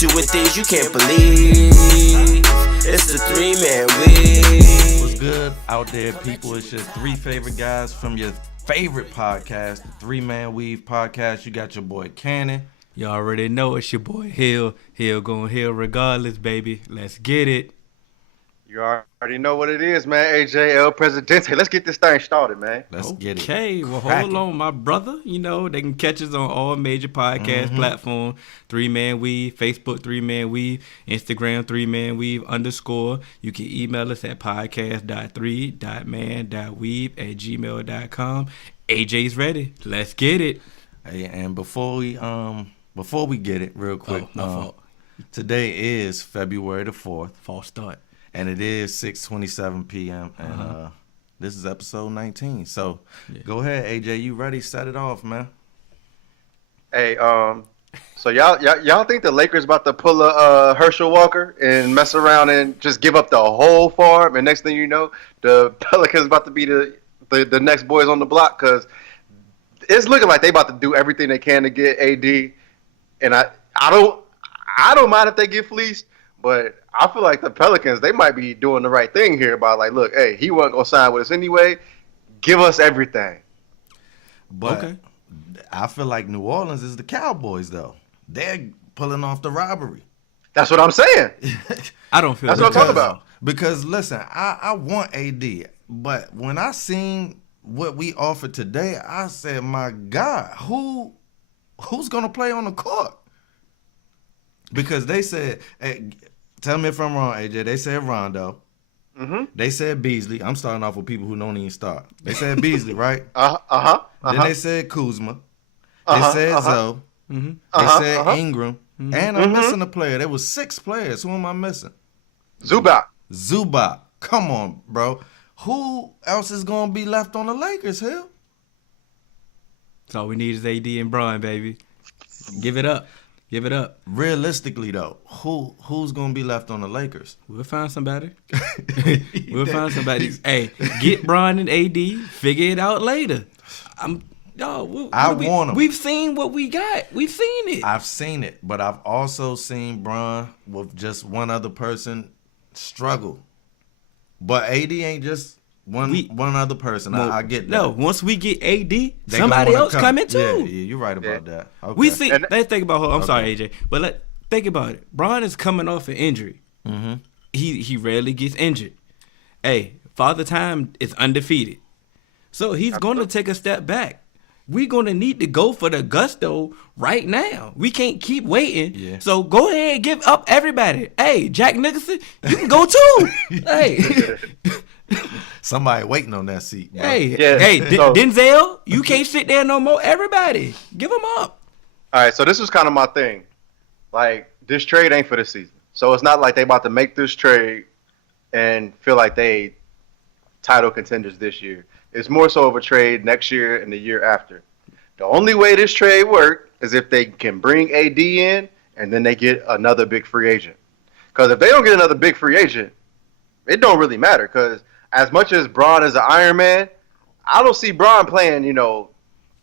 doing things you can't believe. It's the 3-Man Weave. What's good out there, people? It's your three favorite guys from your favorite podcast, the 3-Man Weave podcast. You got your boy Cannon. You already know it's your boy Hill. Hill going Hill regardless, baby. Let's get it. You already know what it is, man. AJ El Presidente. Let's get this thing started, man. Let's get it. Okay, well, hold on, my brother. You know, they can catch us on all major podcast platforms. 3-Man Weave, Facebook 3-Man Weave, Instagram 3-Man Weave _. You can email us at podcast.3.man.weave@gmail.com. AJ's ready. Let's get it. Hey, and before we get it real quick, my fault. Today is February the 4th. False start. And it is 6:27 p.m. And this is episode 19. So Go ahead, AJ. You ready? Set it off, man. Hey, so y'all think the Lakers about to pull a Herschel Walker and mess around and just give up the whole farm? And next thing you know, the Pelicans about to be the next boys on the block, because it's looking like they about to do everything they can to get AD. And I don't mind if they get fleeced, but I feel like the Pelicans, they might be doing the right thing here by like, look, hey, he wasn't going to sign with us anyway. Give us everything. But I feel like New Orleans is the Cowboys, though. They're pulling off the robbery. That's what I'm saying. I don't feel That's what I'm talking about. Because, listen, I want AD. But when I seen what we offered today, I said, my God, who's going to play on the court? Because they said, hey, tell me if I'm wrong, AJ. They said Rondo. They said Beasley. I'm starting off with people who don't even start. They said Beasley, right? Then they said Kuzma. They said Zoe. They said Ingram. And I'm missing a player. There was 6 players. Who am I missing? Zubac. Come on, bro. Who else is going to be left on the Lakers, Hill? So all we need is AD and Bron, baby. Give it up. Give it up. Realistically, though, who's going to be left on the Lakers? We'll find somebody. We'll find somebody. Hey, get Bron and AD. Figure it out later. I want them. We've seen what we got. We've seen it. I've seen it, but I've also seen Bron with just one other person struggle. But AD ain't just one other person. I get that. No, once we get AD, somebody else coming too. Yeah, you're right about that. Okay. We see. Let's think about. I'm sorry, AJ, but think about it. Bron is coming off an injury. He rarely gets injured. Hey, Father Time is undefeated, so he's going to take a step back. We're going to need to go for the gusto right now. We can't keep waiting. Yeah. So go ahead and give up everybody. Hey, Jack Nicholson, you can go too. Hey. Somebody waiting on that seat. Bro. Denzel, you can't sit there no more. Everybody, give them up. All right, so this was kind of my thing. Like, this trade ain't for the season. So it's not like they about to make this trade and feel like they title contenders this year. It's more so of a trade next year and the year after. The only way this trade works is if they can bring AD in and then they get another big free agent. Because if they don't get another big free agent, it don't really matter. Because as much as Bron is an Iron Man, I don't see Bron playing,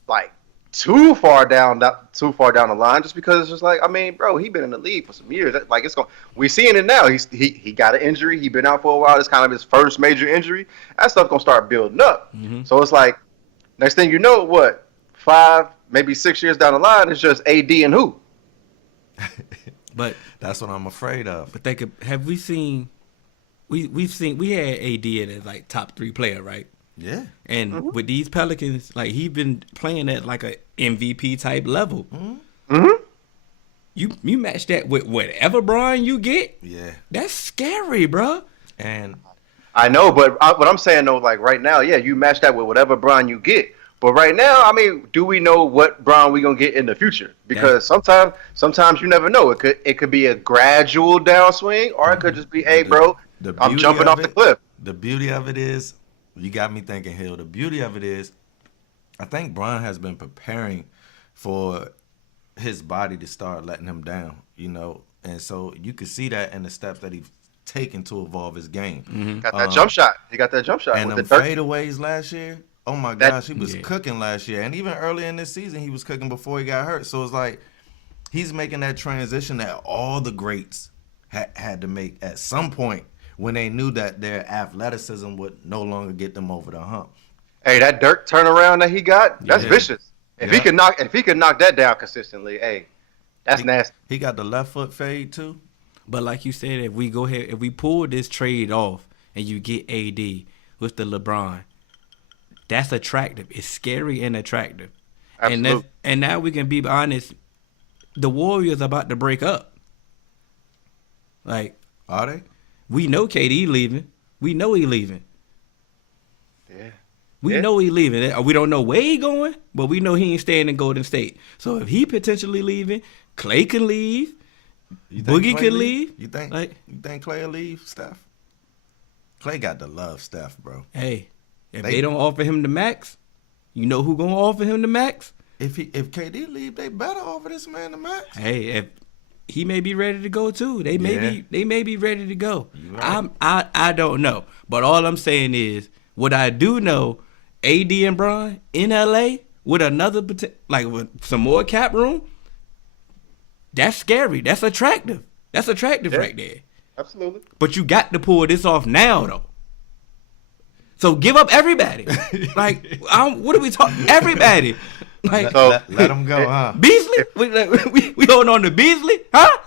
like too far down the line. Just because it's just like, I mean, bro, he been in the league for some years. Like we seeing it now. He got an injury. He been out for a while. It's kind of his first major injury. That stuff gonna start building up. So it's like, next thing you know, what 5, maybe 6 years down the line, it's just AD and who. But that's what I'm afraid of. But have we seen? We had AD as like top 3 player, right? Yeah. And with these Pelicans, like he been playing at like a MVP type level. You match that with whatever Bron you get. Yeah. That's scary, bro. And I know, but what I'm saying though, like right now, yeah, you match that with whatever Bron you get. But right now, I mean, do we know what Bron we gonna get in the future? Because sometimes you never know. It could be a gradual downswing, or it could just be, hey, bro, I'm jumping off the cliff. The beauty of it is, you got me thinking, Hill. The beauty of it is, I think Bron has been preparing for his body to start letting him down, and so you could see that in the steps that he's taken to evolve his game. Got that jump shot. He got that jump shot. And with them fadeaways last year. Oh my gosh, he was cooking last year, and even earlier in this season, he was cooking before he got hurt. So it's like, He's making that transition that all the greats had to make at some point when they knew that their athleticism would no longer get them over the hump. Hey, that Dirk turnaround that he got, that's vicious. If he can knock that down consistently, hey, that's nasty. He got the left foot fade too. But like you said, if we pull this trade off and you get AD with the LeBron, that's attractive. It's scary and attractive. Absolutely. And now we can be honest, the Warriors about to break up. Like, are they? We know KD leaving. We know he leaving. Yeah. We know he leaving. We don't know where he going, but we know he ain't staying in Golden State. So if he potentially leaving, Clay can leave. Boogie Klay can leave. You think Clay will leave, Steph? Clay got to love Steph, bro. Hey, if they don't offer him the max, you know who gonna offer him the max? If KD leave, they better offer this man the max. Hey, if he may be ready to go too. They may be ready to go. Right. I don't know. But all I'm saying is, what I do know, AD and Bron in LA with with some more cap room, that's scary. That's attractive. That's attractive right there. Absolutely. But you got to pull this off now though. So give up everybody. What are we talking? Everybody. Like, let them go, huh? Beasley? We holding on to Beasley? Huh?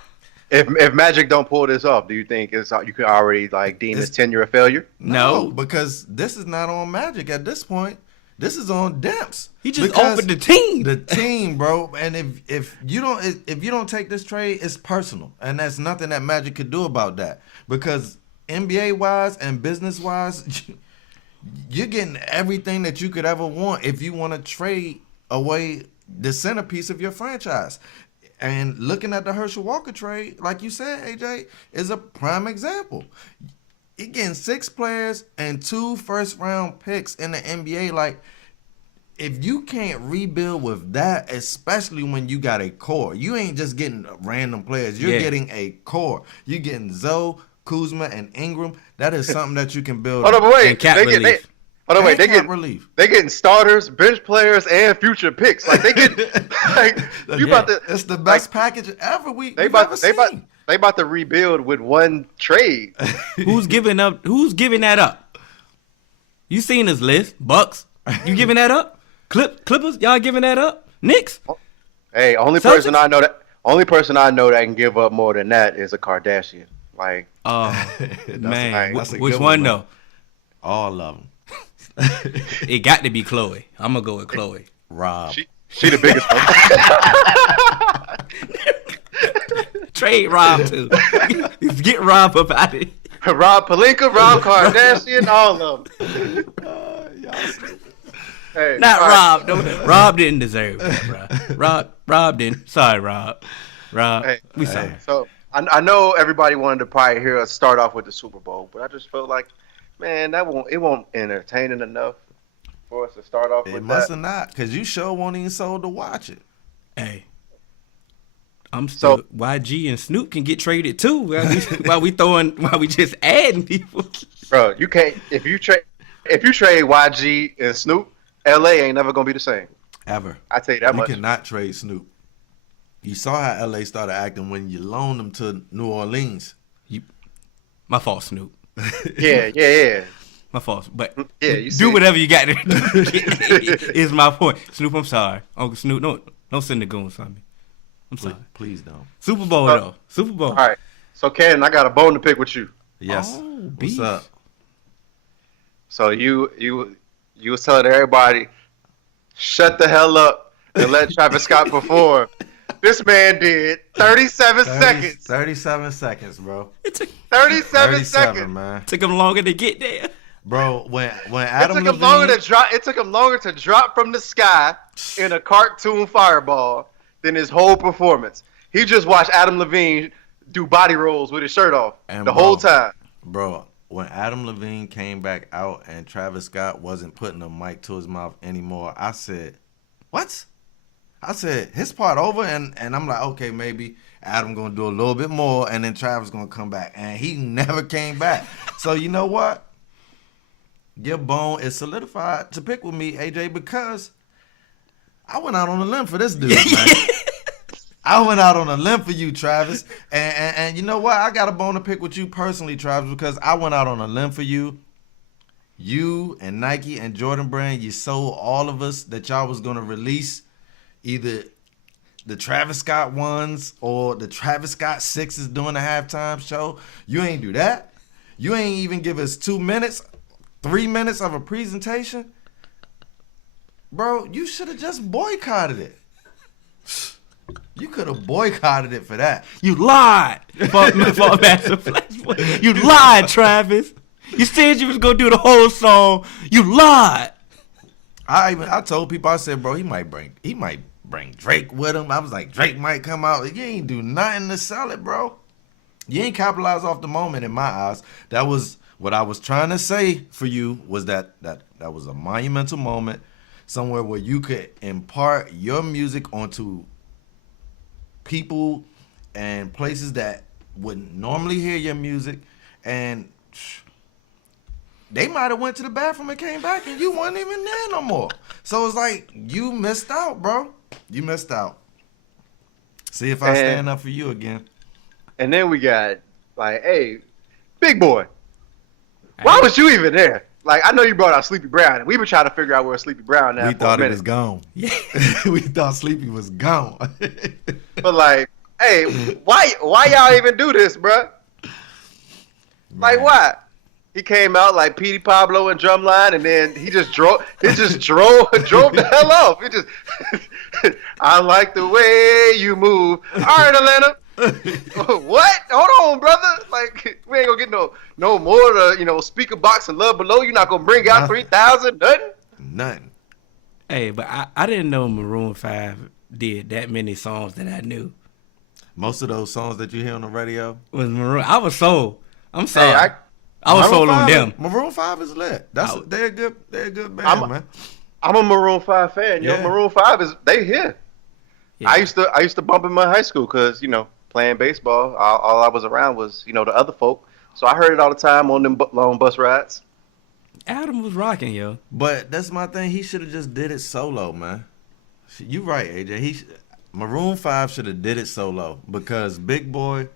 If Magic don't pull this off, do you think you could already deem his tenure a failure? No, because this is not on Magic at this point. This is on Demps. He just offered the team. The team, bro. And if you don't take this trade, it's personal, and there's nothing that Magic could do about that. Because NBA wise and business wise, you're getting everything that you could ever want if you want to trade away the centerpiece of your franchise. And looking at the Herschel Walker trade, like you said, AJ, is a prime example. You're getting 6 players and 2 first-round picks in the NBA. Like, if you can't rebuild with that, especially when you got a core, you ain't just getting random players. You're getting a core. You're getting Zoe, Kuzma, and Ingram. That is something that you can build. Hold on, wait. Relief. They getting starters, bench players, and future picks. Like they get it's the best package ever we've ever seen. They about to rebuild with one trade. Who's giving that up? You seen his list? Bucks. You giving that up? Clippers. Y'all giving that up? Knicks. Hey, only person I know that can give up more than that is a Kardashian. Like, man, which one though? All of them. It got to be Chloe. I'm gonna go with Chloe. Rob. She the biggest one. Trade Rob too. Get Rob up out of here. Rob Pelinka, Rob Kardashian, all of them. Hey, not Rob. No, Rob didn't deserve it, bro. Rob didn't. Sorry, Rob. We sorry. So I know everybody wanted to probably hear us start off with the Super Bowl, but I just felt like, man, it won't entertaining enough for us to start off with that. It must have not, because you sure won't even sold to watch it. Hey, I'm still YG and Snoop can get traded too. While we just adding people. Bro, you can't if you trade YG and Snoop, LA ain't never gonna be the same. Ever. I tell you that much. You cannot trade Snoop. You saw how LA started acting when you loaned them to New Orleans. My fault, Snoop. Yeah. My fault. But you do whatever you got to do. Is my point. Snoop, I'm sorry. Uncle Snoop, don't send the goons on me. I'm sorry. Please don't. Super Bowl, though. Super Bowl. All right. So, Ken, I got a bone to pick with you. Yes. What's up? So, you was telling everybody, shut the hell up and let Travis Scott perform. This man did 37 seconds. 37 seconds, bro. It took 37 seconds, man. Took him longer to get there. Bro, when Adam it took him longer to drop from the sky in a cartoon fireball than his whole performance. He just watched Adam Levine do body rolls with his shirt off whole time. Bro, when Adam Levine came back out and Travis Scott wasn't putting a mic to his mouth anymore, I said, what? I said, his part over, and I'm like, okay, maybe Adam going to do a little bit more, and then Travis going to come back. And he never came back. So you know what? Your bone is solidified to pick with me, AJ, because I went out on a limb for this dude, man. I went out on a limb for you, Travis. And you know what? I got a bone to pick with you personally, Travis, because I went out on a limb for you. You and Nike and Jordan Brand, you sold all of us that y'all was going to release either the Travis Scott ones or the Travis Scott 6s during the halftime show. You ain't do that. You ain't even give us 2 minutes, 3 minutes of a presentation. Bro, you should have just boycotted it. You could have boycotted it for that. You lied. You lied, Travis. You said you was gonna do the whole song. You lied. I told people, I said, bro, he might bring Drake with him. I was like, Drake might come out. You ain't do nothing to sell it, bro. You ain't capitalized off the moment in my eyes. That was what I was trying to say for you, was that was a monumental moment, somewhere where you could impart your music onto people and places that wouldn't normally hear your music, and they might have went to the bathroom and came back and you weren't even there no more. So it's like, you missed out, bro. You missed out. See if I stand up for you again. And then we got, like, hey, Big Boy, why was you even there? Like, I know you brought out Sleepy Brown. We were trying to figure out where Sleepy Brown at. We thought he was gone. Yeah. We thought Sleepy was gone. But, like, hey, why y'all even do this, bruh? Like, why? He came out like Petey Pablo and Drumline, and then he just drove the hell off. He just, I like the way you move. All right, Atlanta. What? Hold on, brother. Like, we ain't gonna get no more to, speaker box and Love Below. You're not gonna bring out 3,000, nothing? Nothing. Hey, but I didn't know Maroon 5 did that many songs that I knew. Most of those songs that you hear on the radio was Maroon. I was sold. I'm sorry. Hey, I was sold on them. Maroon 5 is lit. They're a good band, man. I'm a Maroon 5 fan. Yeah. Maroon 5 they here. Yeah. I used to bump in my high school because playing baseball, all I was around was the other folk. So I heard it all the time on them long bus rides. Adam was rocking, yo. But that's my thing. He should have just did it solo, man. You right, AJ. Maroon 5 should have did it solo, because Big Boy,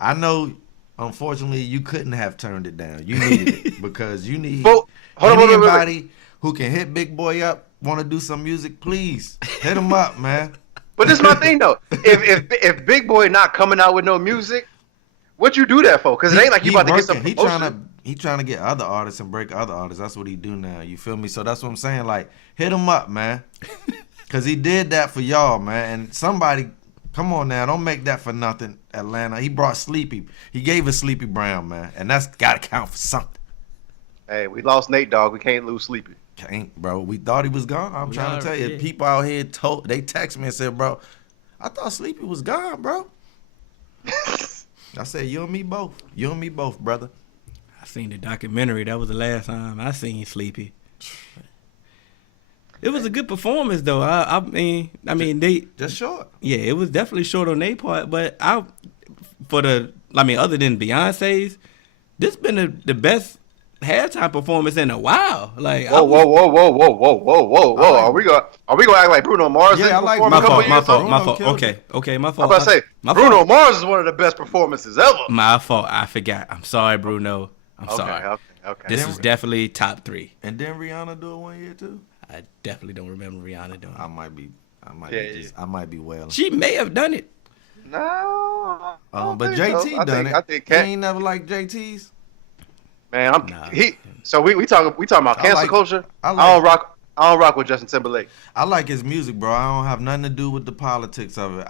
I know, unfortunately, you couldn't have turned it down. You needed it because you need anybody who can hit Big Boy up, want to do some music, please hit him up, man. But this is my thing, though. If Big Boy not coming out with no music, what you do that for? Because it ain't like you about to get some promotion. He trying to get other artists and break other artists. That's what he do now. You feel me? So that's what I'm saying. Like, hit him up, man. Because he did that for y'all, man. And somebody, come on now, don't make that for nothing, Atlanta. He brought Sleepy. He gave us Sleepy Brown, man. And that's got to count for something. Hey, we lost Nate, dog. We can't lose Sleepy. Can't, bro. We thought he was gone. I'm trying to tell you. People out here they text me and said, bro, I thought Sleepy was gone, bro. I said, you and me both. You and me both, brother. I seen the documentary. That was the last time I seen Sleepy. It was a good performance, though. I mean, they just short. Yeah, it was definitely short on their part. But other than Beyonce's, this been the best halftime performance in a while. Like, whoa! Are we gonna act like Bruno Mars? Yeah, I like my fault. Okay, my fault. I'm about to say Bruno Mars is one of the best performances ever. My fault. I forgot. I'm sorry, Bruno. I'm sorry. Okay. This is definitely top 3. And then Rihanna do it 1 year too. I definitely don't remember Rihanna doing it. I might be wailing. She may have done it. No. But JT done it. I think you ain't never liked JT's. Man, So we talking about cancel culture. I don't rock with Justin Timberlake. I like his music, bro. I don't have nothing to do with the politics of it.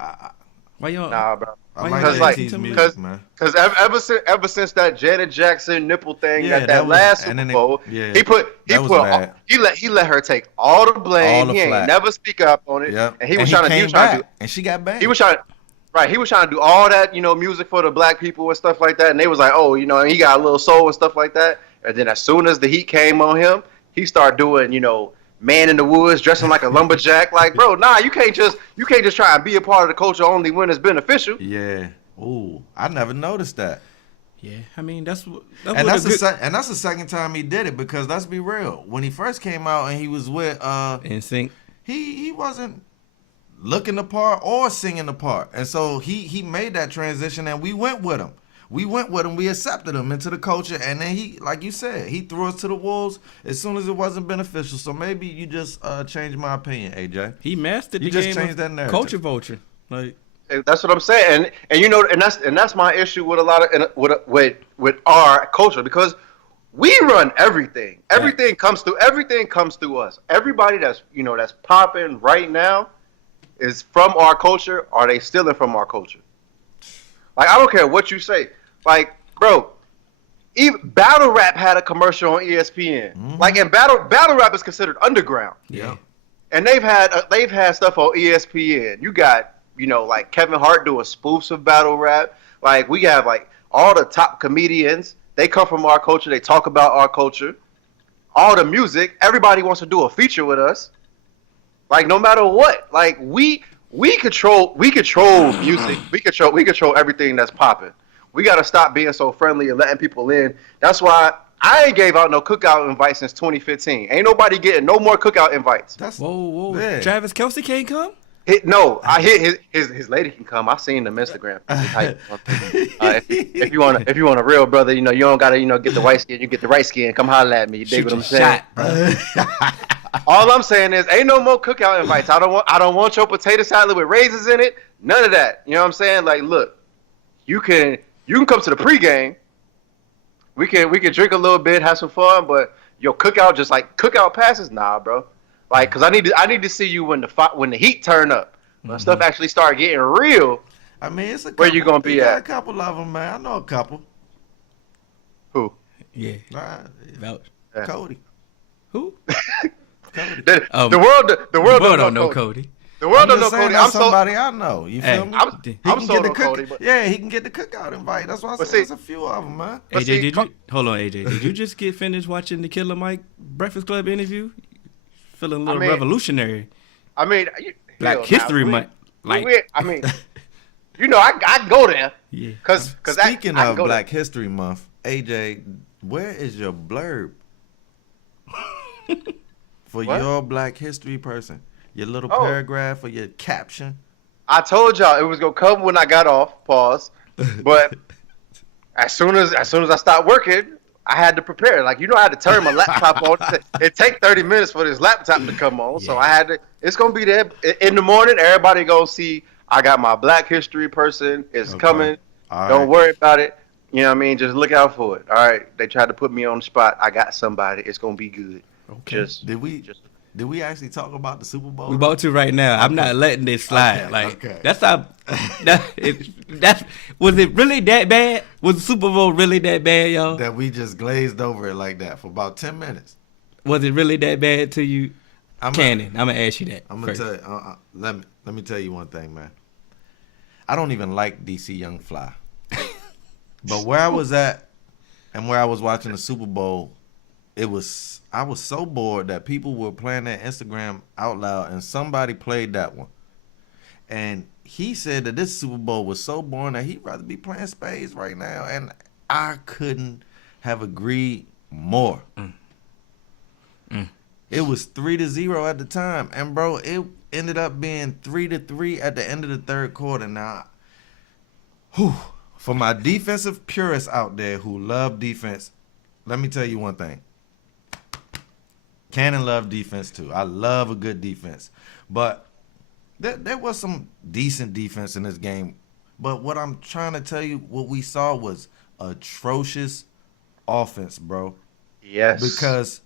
Why y'all? Nah, bro. I like JT's music, man. Because ever since that Janet Jackson nipple thing that last Super Bowl, he let her take all the blame. He ain't never speak up on it. Yep. And he was trying to do, and she got banned. He was trying to do all that, music for the black people and stuff like that. And they was like, oh, and he got a little soul and stuff like that. And then as soon as the heat came on him, he started doing, Man in the Woods, dressing like a lumberjack. Like, bro, nah, you can't just try and be a part of the culture only when it's beneficial. Yeah. Ooh, I never noticed that. Yeah, I mean that's the second time he did it, because let's be real, when he first came out and he was with NSYNC, he wasn't looking the part or singing the part. And so he made that transition, and we went with him. We accepted him into the culture, and then he, like you said, he threw us to the wolves as soon as it wasn't beneficial. So maybe you just changed my opinion, AJ. He mastered You the just game changed of that narrative. culture vulture. Like, That's what I'm saying, and you know, and that's my issue with a lot of with our culture, because we run everything. Everything comes through us. Everybody that's popping right now is from our culture. Are they stealing from our culture? Like, I don't care what you say. Like, bro, even battle rap had a commercial on ESPN. Mm-hmm. Like, and battle rap is considered underground. yeah. And they've had stuff on ESPN. You got, like Kevin Hart doing spoofs of battle rap. Like, we have like all the top comedians. They come from our culture. They talk about our culture. All the music. Everybody wants to do a feature with us. Like, no matter what. Like, we control music. We control everything that's popping. We gotta stop being so friendly and letting people in. That's why I ain't gave out no cookout invites since 2015. Ain't nobody getting no more cookout invites. Whoa. Yeah. Travis Kelce can't come? I hit his lady can come. I seen them Instagram. If you want a real brother, you don't gotta get the white skin. You get the right skin. Come holler at me. You dig what I'm saying? All I'm saying is, ain't no more cookout invites. I don't want your potato salad with raisins in it. None of that. You know what I'm saying? Like, look, you can come to the pregame. We can drink a little bit, have some fun, but your cookout, just like cookout passes, nah, bro. Like, cause I need to see you when the heat turn up, when stuff actually start getting real. I mean, it's a couple, where you gonna be at? A couple of them, man. I know a couple. Who? Yeah. Vouch. Cody. Who? Cody. The world don't know Cody. The world don't I'm just know saying Cody. that's somebody I know. You feel me? I'm sold on Cody. Yeah, he can get the cookout invite. That's why I said there's a few of them, man. Hold on, AJ. Did you just get finished watching the Killer Mike Breakfast Club interview? Feeling a little revolutionary. I mean, Black History Month. I go there. Yeah. Cause Speaking of Black History Month, AJ, where is your blurb for your Black History person? Your little paragraph or your caption? I told y'all it was gonna come when I got off. Pause. But as soon as I stopped working, I had to prepare. Like, I had to turn my laptop on. It take 30 minutes for this laptop to come on. Yeah. So I had to. It's gonna be there in the morning. Everybody gonna see I got my Black History person. It's coming. Don't worry about it. You know what I mean? Just look out for it. All right. They tried to put me on the spot. I got somebody. It's gonna be good. Okay. Did we actually talk about the Super Bowl? We about to right now. I'm not letting this slide. That's how. Was it really that bad? Was the Super Bowl really that bad, y'all? That we just glazed over it like that for about 10 minutes. Was it really that bad to you, Cannon? I'm gonna ask you that. I'm gonna tell you. Let me tell you one thing, man. I don't even like DC Young Fly, but where I was at and where I was watching the Super Bowl, I was so bored that people were playing that Instagram out loud, and somebody played that one. And he said that this Super Bowl was so boring that he'd rather be playing spades right now. And I couldn't have agreed more. It was 3-0 at the time. And, bro, it ended up being 3-3 at the end of the third quarter. Now, for my defensive purists out there who love defense, let me tell you one thing. Cannon love defense too. I love a good defense. But there was some decent defense in this game. But what I'm trying to tell you, what we saw was atrocious offense, bro. Yes. Because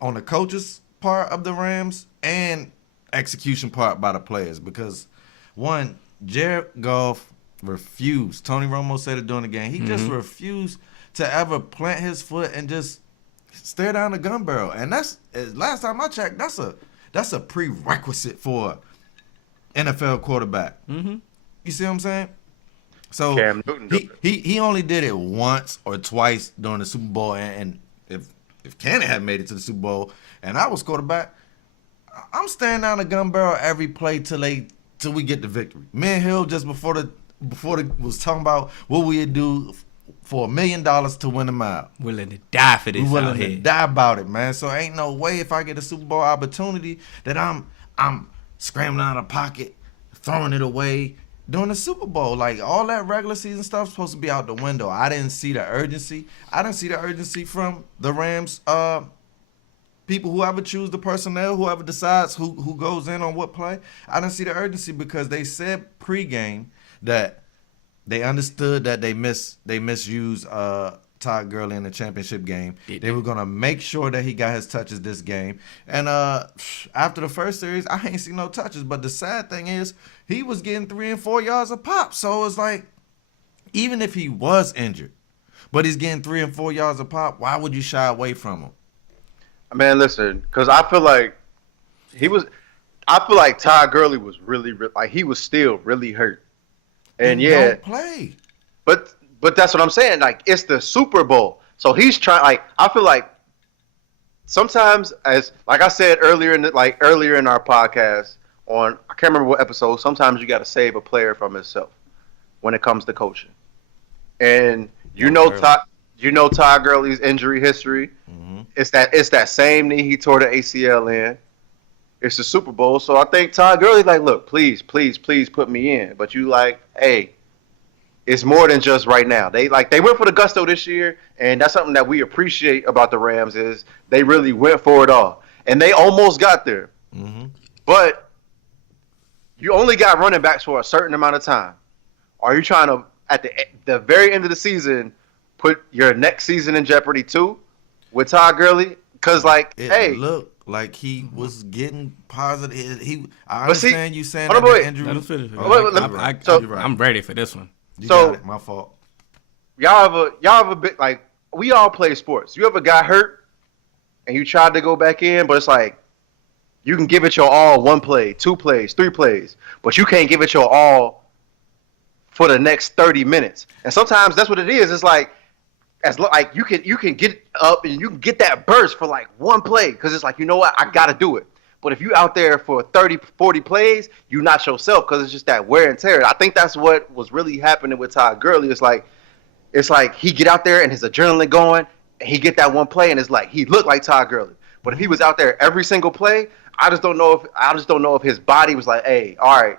on the coaches' part of the Rams and execution part by the players. Because, one, Jared Goff refused. Tony Romo said it during the game. He just refused to ever plant his foot and just stare down the gun barrel. And that's, last time I checked, that's a prerequisite for an NFL quarterback. You see what I'm saying? So Cam Newton he only did it once or twice during the Super Bowl. And if Cannon had made it to the Super Bowl and I was quarterback, I'm staring down the gun barrel every play till we get the victory. Me and Hill just before the was talking about what we'd do for $1 million to win a mile. Willing to die for this. We willing to die about it, man. So ain't no way if I get a Super Bowl opportunity that I'm scrambling out of pocket, throwing it away during the Super Bowl. Like, all that regular season stuff supposed to be out the window. I didn't see the urgency. I didn't see the urgency from the Rams people, whoever choose the personnel, whoever decides who goes in on what play. I didn't see the urgency because they said pregame that they understood that they misused Todd Gurley in the championship game. They were going to make sure that he got his touches this game. And after the first series, I ain't seen no touches. But the sad thing is, he was getting 3 and 4 yards a pop. So it's like, even if he was injured, but he's getting 3 and 4 yards a pop, why would you shy away from him? Man, listen, because I feel like Todd Gurley was really, like, he was still really hurt. And don't play. But that's what I'm saying. Like, it's the Super Bowl. So he's trying, like, I feel like sometimes, as like I said earlier in our podcast on, I can't remember what episode, sometimes you got to save a player from himself when it comes to coaching. And Todd Gurley's injury history. Mm-hmm. It's that same knee he tore the ACL in. It's the Super Bowl. So I think Todd Gurley's like, look, please put me in. But you like, hey, it's more than just right now. They went for the gusto this year, and that's something that we appreciate about the Rams is they really went for it all. And they almost got there. Mm-hmm. But you only got running backs for a certain amount of time. Are you trying to, at the very end of the season, put your next season in jeopardy too with Todd Gurley? Because, like, it looked like he was getting positive. I understand you saying that injury. I'm ready for this one. Got it. My fault. Y'all have a bit, like, we all play sports. You ever got hurt and you tried to go back in, but it's like you can give it your all 1 play, 2 plays, 3 plays, but you can't give it your all for the next 30 minutes. And sometimes that's what it is. It's like, you can get up and you can get that burst for like 1 play because it's like, you know what, I got to do it. But if you out there for 30, 40 plays, you're not yourself because it's just that wear and tear. I think that's what was really happening with Todd Gurley. It's like he get out there and his adrenaline going, and he get that 1 play, and it's like he looked like Todd Gurley. But if he was out there every single play, I just don't know if his body was like, hey, all right,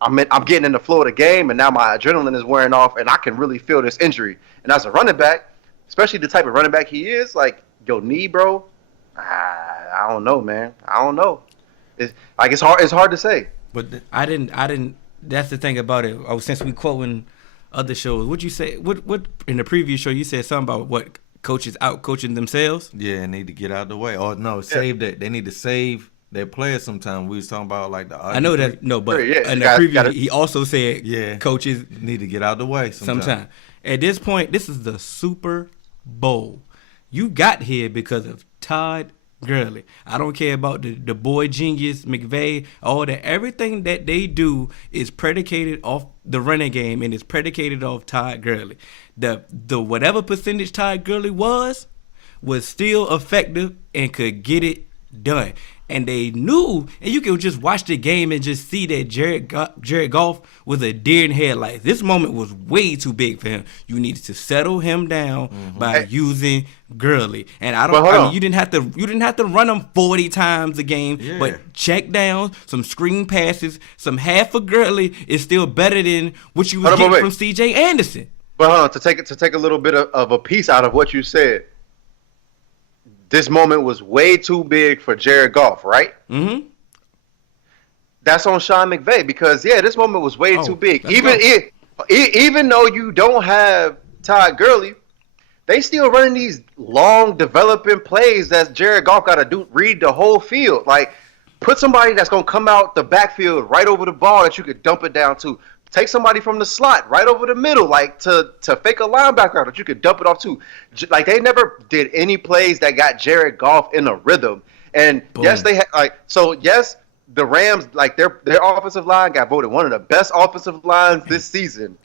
I'm getting in the flow of the game, and now my adrenaline is wearing off, and I can really feel this injury. And as a running back, especially the type of running back he is, like, your knee, bro, I don't know, man. I don't know. It's hard to say. But I didn't. That's the thing about it. Since we quoting other shows, what'd you say? What in the previous show you said something about what coaches out coaching themselves? Yeah, need to get out of the way. Or no, save that. They need to save their players. Sometimes we was talking about like the. I know that but in the preview he also said coaches need to get out of the way sometimes. At this point, this is the Super Bowl. You got here because of Todd Gurley. I don't care about the boy genius, McVay, all that. Everything that they do is predicated off the running game and is predicated off Todd Gurley. The whatever percentage Todd Gurley was still effective and could get it done. And they knew, and you could just watch the game and just see that Jared Goff was a deer in headlights. This moment was way too big for him. You needed to settle him down by using Gurley. And you didn't have to run him 40 times a game, but check down, some screen passes, some half of Gurley is still better than what you was getting from C.J. Anderson. But hold on, to take a little bit of a piece out of what you said. This moment was way too big for Jared Goff, right? Mm-hmm. That's on Sean McVay because, this moment was way too big. Even though you don't have Todd Gurley, they still running these long developing plays that Jared Goff got to read the whole field. Like, put somebody that's going to come out the backfield right over the ball that you could dump it down to. Take somebody from the slot right over the middle, like to fake a linebacker that you could dump it off to. Like, they never did any plays that got Jared Goff in a rhythm. And yes, they had the Rams, like their offensive line got voted one of the best offensive lines this season.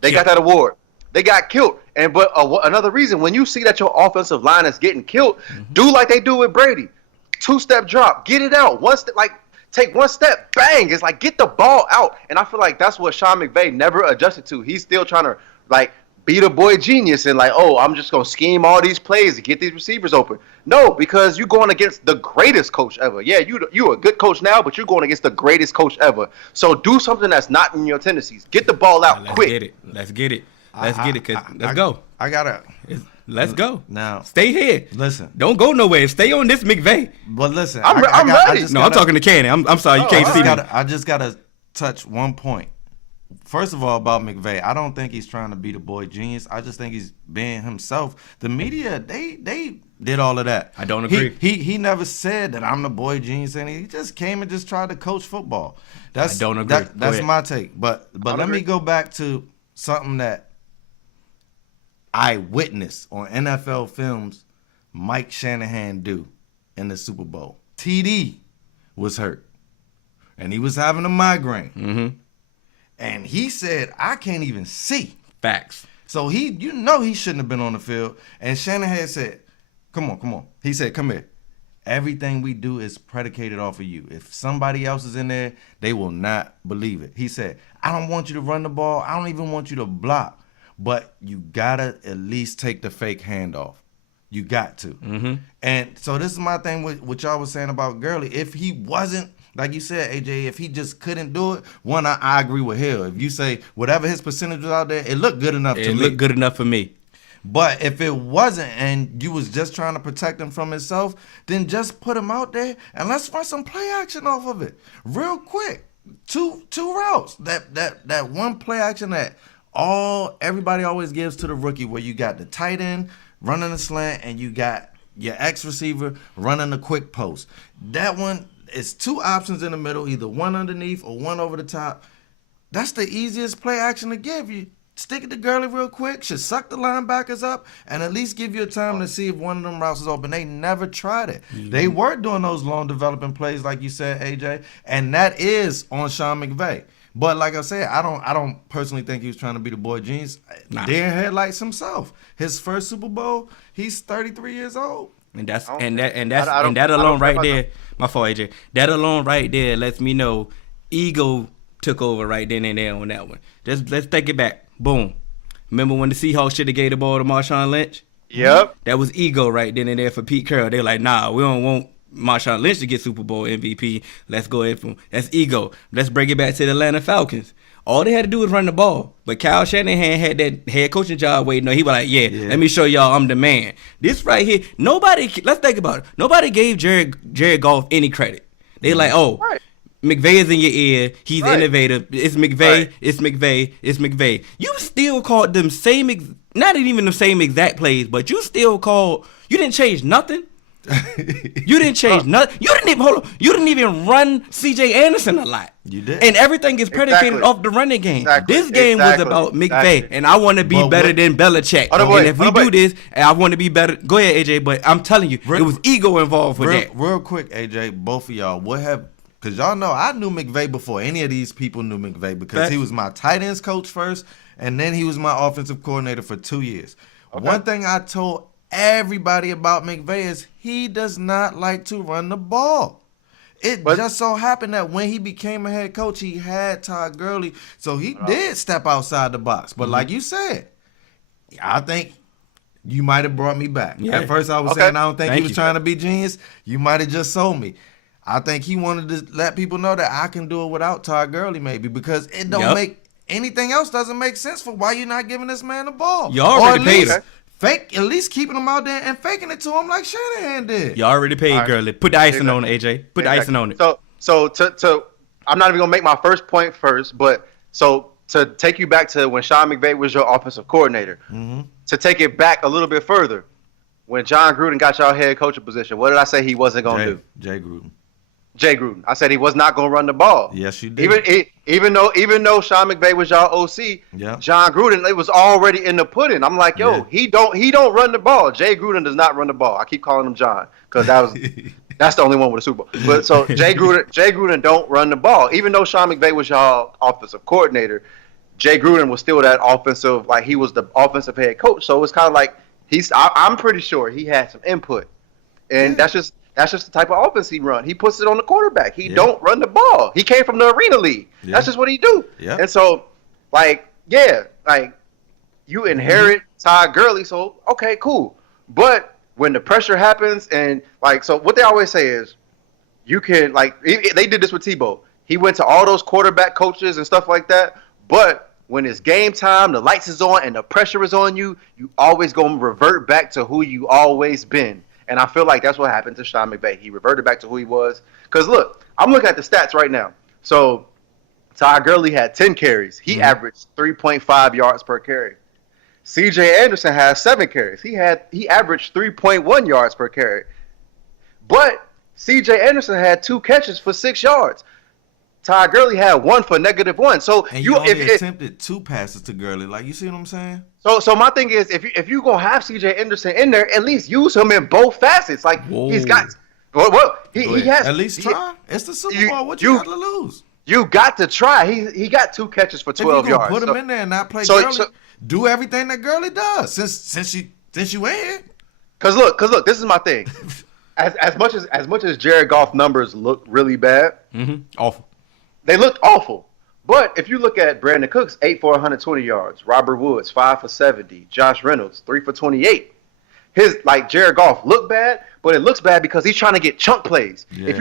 They got that award. They got killed. But another reason, when you see that your offensive line is getting killed, do like they do with Brady. 2-step drop, get it out. Take 1 step, bang. It's like, get the ball out. And I feel like that's what Sean McVay never adjusted to. He's still trying to, like, be the boy genius and like, oh, I'm just gonna scheme all these plays to get these receivers open. No, because you're going against the greatest coach ever. Yeah, you're a good coach now, but you're going against the greatest coach ever. So do something that's not in your tendencies. Get the ball out quick. Let's get it. Let's go. Let's go. Now, stay here. Listen. Don't go nowhere. Stay on this McVay. But listen, I'm ready. I'm talking to Cannon. I'm sorry, you can't see me. I just gotta touch one point. First of all, about McVay, I don't think he's trying to be the boy genius. I just think he's being himself. The media, they did all of that. I don't agree. He never said that I'm the boy genius, and he just came and just tried to coach football. I don't agree. That's my take. But let me go back to something that I witnessed on NFL films Mike Shanahan do in the Super Bowl. TD was hurt, and he was having a migraine. Mm-hmm. And he said, I can't even see. Facts. So he shouldn't have been on the field. And Shanahan said, come on. He said, come here. Everything we do is predicated off of you. If somebody else is in there, they will not believe it. He said, I don't want you to run the ball. I don't even want you to block. But you got to at least take the fake handoff. You got to. Mm-hmm. And so this is my thing with what y'all was saying about Gurley. If he wasn't, like you said, AJ, if he just couldn't do it, I agree with Hill. If you say whatever his percentage was out there, it looked good enough to me. It looked good enough for me. But if it wasn't and you was just trying to protect him from himself, then just put him out there and let's run some play action off of it real quick. Two routes. That one play action that everybody always gives to the rookie, where you got the tight end running the slant and you got your X receiver running the quick post. That one is two options in the middle, either one underneath or one over the top. That's the easiest play action to give you. Stick it to Gurley real quick, should suck the linebackers up, and at least give you a time to see if one of them routes is open. They never tried it. Mm-hmm. They were doing those long developing plays, like you said, AJ, and that is on Sean McVay. But like I said, I don't personally think he was trying to be the boy genius. Nah. Deer in headlights himself. His first Super Bowl, he's 33 years old. And that alone right there, my fault, AJ. That alone right there lets me know ego took over right then and there on that one. Let's take it back. Boom. Remember when the Seahawks should have gave the ball to Marshawn Lynch? Yep. That was ego right then and there for Pete Carroll. They're like, nah, we don't want Marshawn Lynch to get Super Bowl MVP. Let's go ahead for him. That's ego. Let's bring it back to the Atlanta Falcons. All they had to do was run the ball. But Kyle Shanahan had that head coaching job waiting on. He was like, yeah, let me show y'all I'm the man. This right here, let's think about it. Nobody gave Jared Goff any credit. They like, right. McVay is in your ear. He's innovative. It's McVay. Right. It's McVay. It's McVay. You still called them not even the same exact plays, but you didn't change nothing. You didn't change nothing. You didn't even run CJ Anderson a lot. You did. And everything is predicated off the running game. Exactly. This game was about McVay, and I want to be better than Belichick. And if we do this, I want to be better. Go ahead, AJ, but I'm telling you, it was ego involved with that. Real quick, AJ, both of y'all, because y'all know I knew McVay before any of these people knew McVay, because he was my tight ends coach first, and then he was my offensive coordinator for 2 years. Okay. One thing I told everybody about McVay is he does not like to run the ball. It just so happened that when he became a head coach, he had Todd Gurley, so he did step outside the box. But like you said, I think you might have brought me back. Yeah. At first I was saying I don't think he was trying to be genius. You might have just sold me. I think he wanted to let people know that I can do it without Todd Gurley, maybe, because it don't make anything else doesn't make sense for why you're not giving this man the ball. You already paid him. At least keeping him out there and faking it to him like Shanahan did. You already paid Gurley. Put the icing on it, AJ. Put the icing on it. So I'm not even gonna make my first point first, but so to take you back to when Sean McVay was your offensive coordinator, to take it back a little bit further, when John Gruden got y'all head coaching position, what did I say he wasn't gonna do? Jay Gruden. I said he was not gonna run the ball. Yes, you did. Even though Sean McVay was y'all OC, John Gruden, it was already in the pudding. I'm like, he don't run the ball. Jay Gruden does not run the ball. I keep calling him John because that's the only one with a Super Bowl. But so Jay Gruden don't run the ball. Even though Sean McVay was y'all offensive coordinator, Jay Gruden was still that offensive, like he was the offensive head coach. So it's kind of like I'm pretty sure he had some input, and that's just the type of offense he run. He puts it on the quarterback. He don't run the ball. He came from the Arena League. That's just what he do. And so, you inherit Todd Gurley, so okay, cool. But when the pressure happens and like, so what they always say is, you can like they did this with Tebow. He went to all those quarterback coaches and stuff like that. But when it's game time, the lights is on and the pressure is on you, you always gonna revert back to who you always been. And I feel like that's what happened to Sean McVay. He reverted back to who he was. Because look, I'm looking at the stats right now. So Todd Gurley had 10 carries. He averaged 3.5 yards per carry. CJ Anderson has 7 carries. He averaged 3.1 yards per carry. But CJ Anderson had 2 catches for 6 yards. Todd Gurley had 1 for -1. So and you only attempted 2 passes to Gurley. Like, you see what I'm saying? So my thing is, if you gonna have CJ Anderson in there, at least use him in both facets. Like he's got, he has at least try. It's the Super Bowl. What you got to lose? You got to try. He got 2 catches for 12 yards. Put him in there and not play Gurley. Do everything that Gurley does since you in. Cause look, this is my thing. as much as Jared Goff numbers look really bad, awful. They looked awful. But if you look at Brandon Cooks, 8 for 120 yards. Robert Woods, 5 for 70. Josh Reynolds, 3 for 28. Jared Goff looked bad, but it looks bad because he's trying to get chunk plays. Yeah. If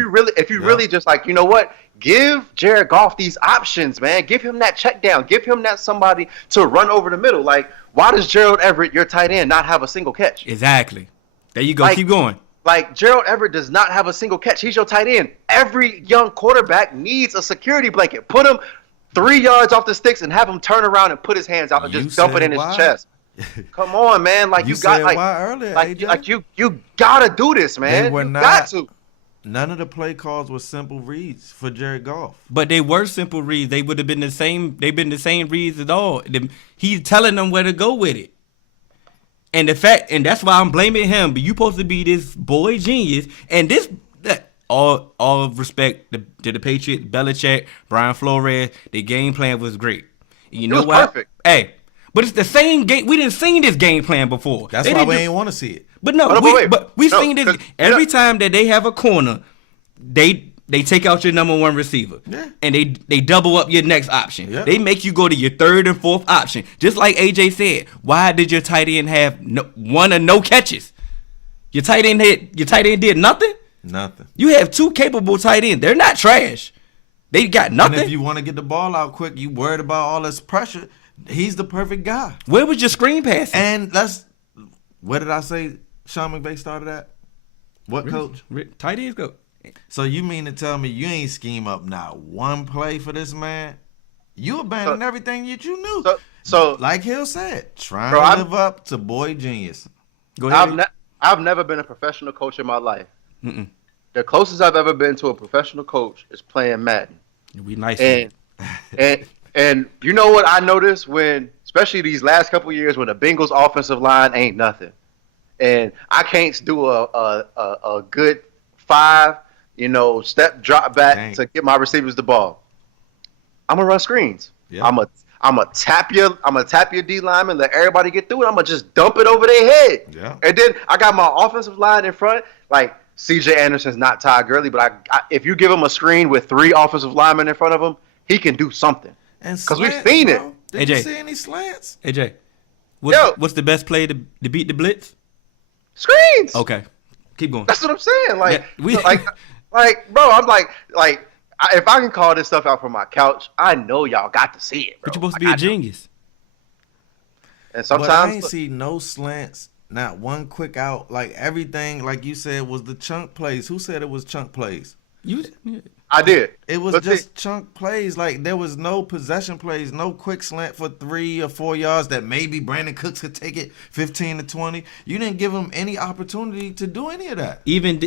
you really just like, you know what? Give Jared Goff these options, man. Give him that check down. Give him that somebody to run over the middle. Like, why does Gerald Everett, your tight end, not have a single catch? Exactly. There you go. Keep going. Like, Gerald Everett does not have a single catch. He's your tight end. Every young quarterback needs a security blanket. Put him 3 yards off the sticks and have him turn around and put his hands out and just dump it in his chest. Come on, man. Like, you got why earlier, like you gotta do this, man. Got to. None of the play calls were simple reads for Jared Goff. But they were simple reads. They would have been the same. They've been the same reads at all. He's telling them where to go with it. And that's why I'm blaming him. But you supposed to be this boy genius. And all respect to the Patriots, Belichick, Brian Flores. Their game plan was great. And you know what? Perfect. Hey, but it's the same game. We didn't see this game plan before. That's why we ain't want to see it. But we've seen this every time that they have a corner. They take out your number 1 receiver, and they double up your next option. Yeah. They make you go to your 3rd and 4th option. Just like AJ said, why did your tight end have 1 or no catches? Your tight end did nothing. Nothing. You have 2 capable tight ends. They're not trash. They got nothing. And if you want to get the ball out quick, you worried about all this pressure. He's the perfect guy. Where was your screen passing? And where did I say Sean McVay started at? What coach? Tight ends go. So you mean to tell me you ain't scheme up not 1 play for this man? You abandoned everything that you knew. So like Hill said, trying to live up to boy genius. Go ahead. I've never been a professional coach in my life. The closest I've ever been to a professional coach is playing Madden. We nice. And you know what I noticed especially these last couple years when the Bengals offensive line ain't nothing, and I can't do a good 5, step drop back to get my receivers the ball. I'm gonna run screens. Yeah. I'm gonna tap your D lineman, let everybody get through it. I'm gonna just dump it over their head. Yeah. And then I got my offensive line in front. Like, CJ Anderson's not Todd Gurley, but if you give him a screen with 3 offensive linemen in front of him, he can do something. Because we've seen it. Did you see any slants? AJ, what's the best play to beat the blitz? Screens. Okay, keep going. That's what I'm saying. Bro, I'm like, if I can call this stuff out from my couch, I know y'all got to see it, bro. But you're supposed to be a genius. And sometimes I ain't see no slants, not 1 quick out. Like, everything, like you said, was the chunk plays. Who said it was chunk plays? I did. It was just chunk plays. Like, there was no possession plays, no quick slant for 3 or 4 yards that maybe Brandon Cooks could take it 15 to 20. You didn't give him any opportunity to do any of that. Even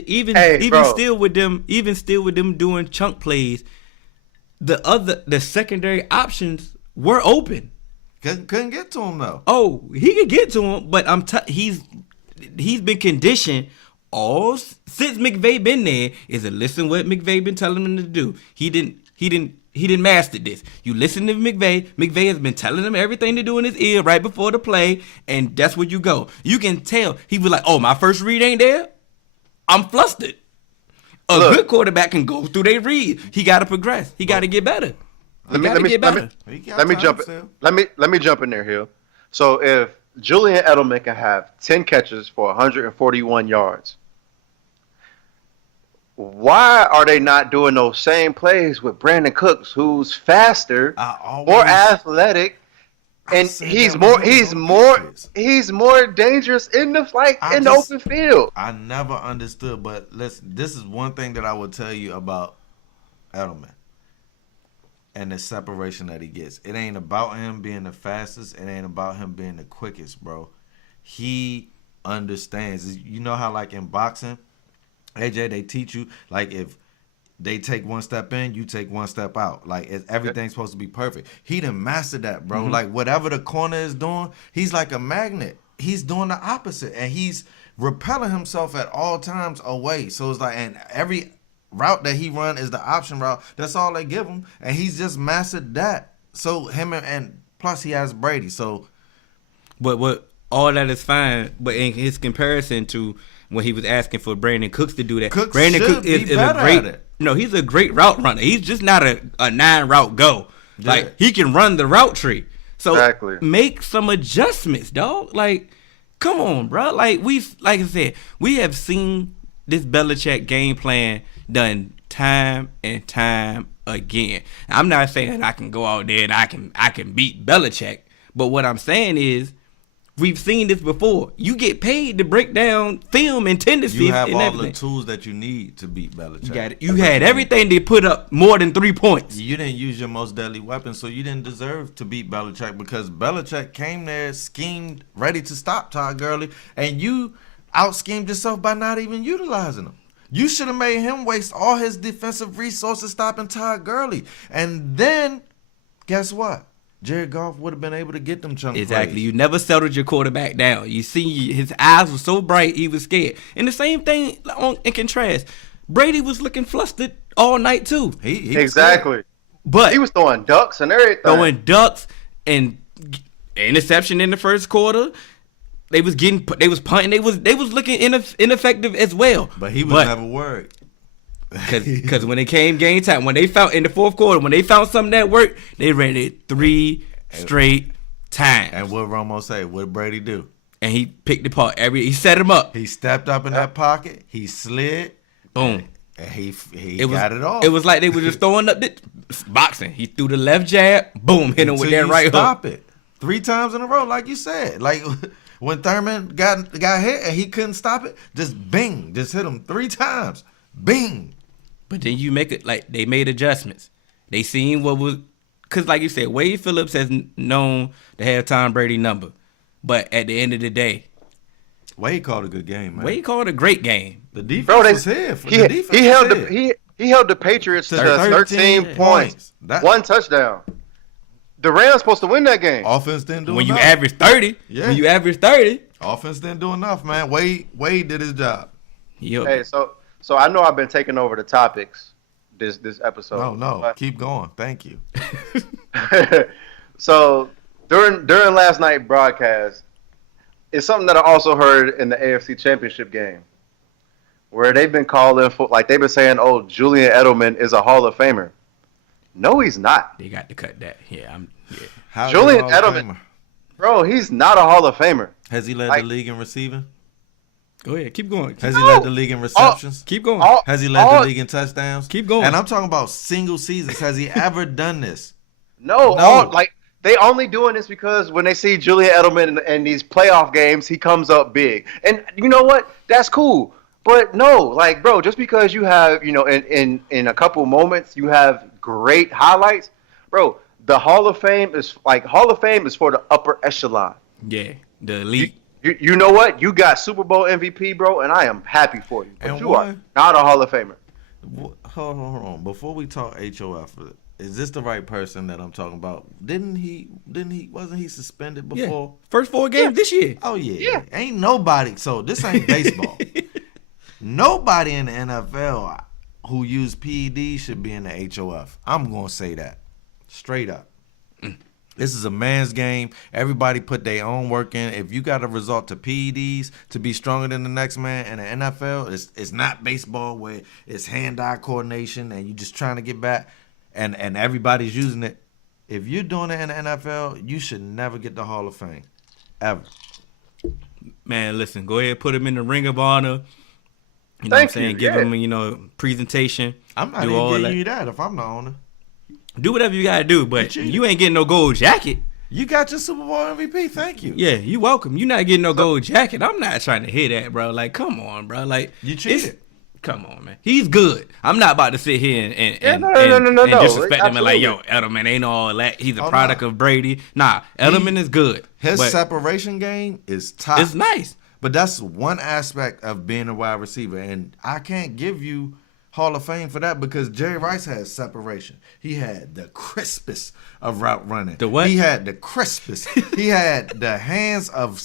still with them doing chunk plays, the secondary options were open. Couldn't get to him though. Oh, he could get to him, but he's been conditioned. All since McVay been there is to listen what McVay been telling him to do. He didn't master this. You listen to McVay. McVay has been telling him everything to do in his ear right before the play, and that's where you go. You can tell he was like, "Oh, my first read ain't there. I'm flustered." Good quarterback can go through their read. He got to progress. He got to get better. Let me jump in there, Hill. So if Julian Edelman can have 10 catches for 141 yards, why are they not doing those same plays with Brandon Cooks, who's faster, more athletic, and he's more dangerous in the open field? I never understood, but listen, this is one thing that I will tell you about Edelman and the separation that he gets. It ain't about him being the fastest. It ain't about him being the quickest, bro. He understands. You know how, like, in boxing, AJ, they teach you, like, if they take one step in, you take one step out. Like, everything's supposed to be perfect. He done mastered that, bro. Mm-hmm. Like, whatever the corner is doing, he's like a magnet. He's doing the opposite, and he's repelling himself at all times away. So it's like, and every route that he run is the option route. That's all they give him, and he's just mastered that. So him and plus he has Brady. So, but all that is fine. But in his comparison to when he was asking for Brandon Cooks to do that, Brandon Cooks is a great. No, he's a great route runner. He's just not a 9 route go. Yeah. Like, he can run the route tree. So make some adjustments, dog. Like, come on, bro. Like I said, we have seen this Belichick game plan done time and time again. I'm not saying I can go out there and I can beat Belichick, but what I'm saying is we've seen this before. You get paid to break down film and tendencies. You have and all everything. the tools that you need to beat Belichick. You got it. You had everything to put up more than 3 points. You didn't use your most deadly weapon, so you didn't deserve to beat Belichick because Belichick came there, schemed, ready to stop Todd Gurley, and you out-schemed yourself by not even utilizing him. You should have made him waste all his defensive resources stopping Todd Gurley. And then, guess what? Jared Goff would have been able to get them chunk Exactly. plays. You never settled your quarterback down. You see, his eyes were so bright, he was scared. And the same thing in contrast. Brady was looking flustered all night, too. He exactly. But he was throwing ducks and everything. Throwing ducks and interception in the first quarter. They was punting. They was looking ineffective as well. But he was never worried. Because when it came game time, when they found in the fourth quarter, when they found something that worked, they ran it 3 straight times. And what Romo say? What did Brady do? And he picked apart he set him up. He stepped up in that pocket. He slid. Boom. And he got it off. It was like they were just throwing up boxing. He threw the left jab. Boom. Hit him with that right hook. Stop it. 3 times in a row, like you said. Like when Thurman got hit and he couldn't stop it, just bing. Just hit him 3 times. Bing. But then you make it like they made adjustments. They seen what was, because like you said, Wade Phillips has known to have Tom Brady number. But at the end of the day, Wade called a good game, man. Wade called a great game. The defense was here. He held the Patriots to 13 points. 1 touchdown. The Rams supposed to win that game. Offense didn't do enough. When you average 30. Yeah. When you average 30. Offense didn't do enough, man. Wade did his job. Yep. Hey, so I know I've been taking over the topics this episode. No. Keep going. Thank you. So during last night's broadcast, it's something that I also heard in the AFC Championship game, where they've been calling for, like, they've been saying, "Oh, Julian Edelman is a Hall of Famer." No, he's not. They got to cut that. Yeah. Julian Edelman, bro, he's not a Hall of Famer. Has he led the league in receiving? Go ahead. Keep going. Has he led the league in receptions? Keep going. Has he led the league in touchdowns? Keep going. And I'm talking about single seasons. Has he ever done this? No. They only doing this because when they see Julian Edelman in these playoff games, he comes up big. And you know what? That's cool. But no, like, bro, just because you have, in a couple moments you have great highlights, bro, the Hall of Fame is for the upper echelon. Yeah, the elite. You know what? You got Super Bowl MVP, bro, and I am happy for you. But you are not a Hall of Famer. Hold on. Before we talk HOF, is this the right person that I'm talking about? Wasn't he suspended before? Yeah. First 4 games this year. Oh, yeah. Ain't nobody. So this ain't baseball. Nobody in the NFL who use PEDs should be in the HOF. I'm going to say that. Straight up. This is a man's game. Everybody put their own work in. If you got to resort to PEDs to be stronger than the next man in the NFL, it's not baseball where it's hand-eye coordination and you just trying to get back and everybody's using it. If you're doing it in the NFL, you should never get the Hall of Fame. ever. Man, listen, go ahead, put him in the Ring of Honor. You know what I'm Thank saying? you, Give yeah. him, presentation. I'm not do even all giving that. you that if I'm the owner. Do whatever you gotta do, but cheated. you ain't getting no gold jacket. You got your Super Bowl MVP. Thank you. Yeah, you welcome. You not getting no gold jacket. I'm not trying to hear that, bro. Like, come on, bro. Like, You cheated. Come on, man. He's good. I'm not about to sit here and No. disrespect him and like, yo, Absolutely. Edelman ain't all that. He's a Oh, product no. of Brady. Nah, Edelman is good. His but separation game is top. it's nice. But that's one aspect of being a wide receiver. And I can't give you Hall of Fame for that because Jerry Rice has separation. He had the crispest of route running. The what? He had the crispest. He had the hands of,